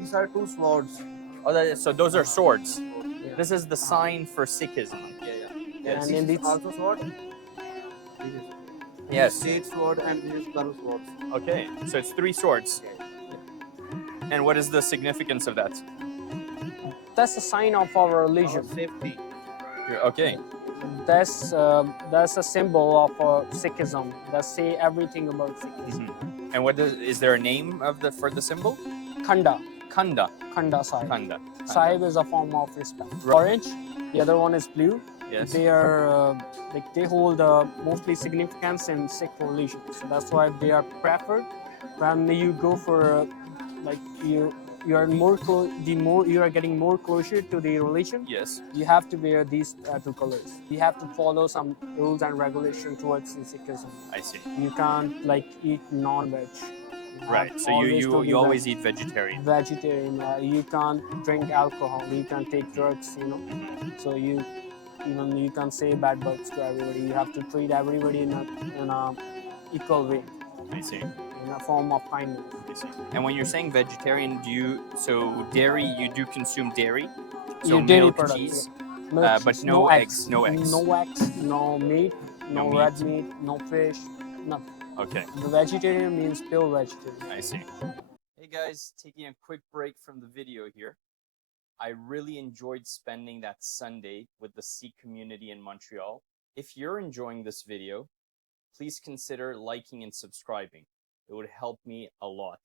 These are two swords. Oh, so those are swords. Yeah. This is the sign for Sikhism. Yeah. Yes. And And in this is this, also sword. This Yes. is state sword and this is curve swords. Okay, so it's three swords. And what is the significance of that? that's a sign of our Our religion. safety. Okay. That's a symbol of Sikhism. That say everything about Sikhism. And what is there a name of the for the symbol? Khanda, Khanda. Khanda Sahib. Khanda. Sahib is a form of respect. Right. Orange, the other one is blue. Yes. They are like they hold mostly significance in Sikh religion, so that's why they are preferred. When you go for like you are the more you are getting more closer to the religion, Yes. you have to wear these two colors. You have to follow some rules and regulations towards the Sikhism. I see. You can't like eat non-veg. Right. So you always eat vegetarian. Vegetarian. You can't drink alcohol. You can't take drugs. You know. So you can't say bad words to everybody. You have to treat everybody in a equal way, I see. in a form of kindness. I see. And when you're saying vegetarian, so dairy, you do consume dairy? So You dairy milk, products, cheese, Milk, but cheese, no eggs. No eggs. No eggs, no meat, No no meat. red meat, no fish, nothing. Okay. The vegetarian means pure vegetarian. I see. Hey guys, taking a quick break from the video here. I really enjoyed spending that Sunday with the Sikh community in Montreal. If you're enjoying this video, please consider liking and subscribing. It would help me a lot.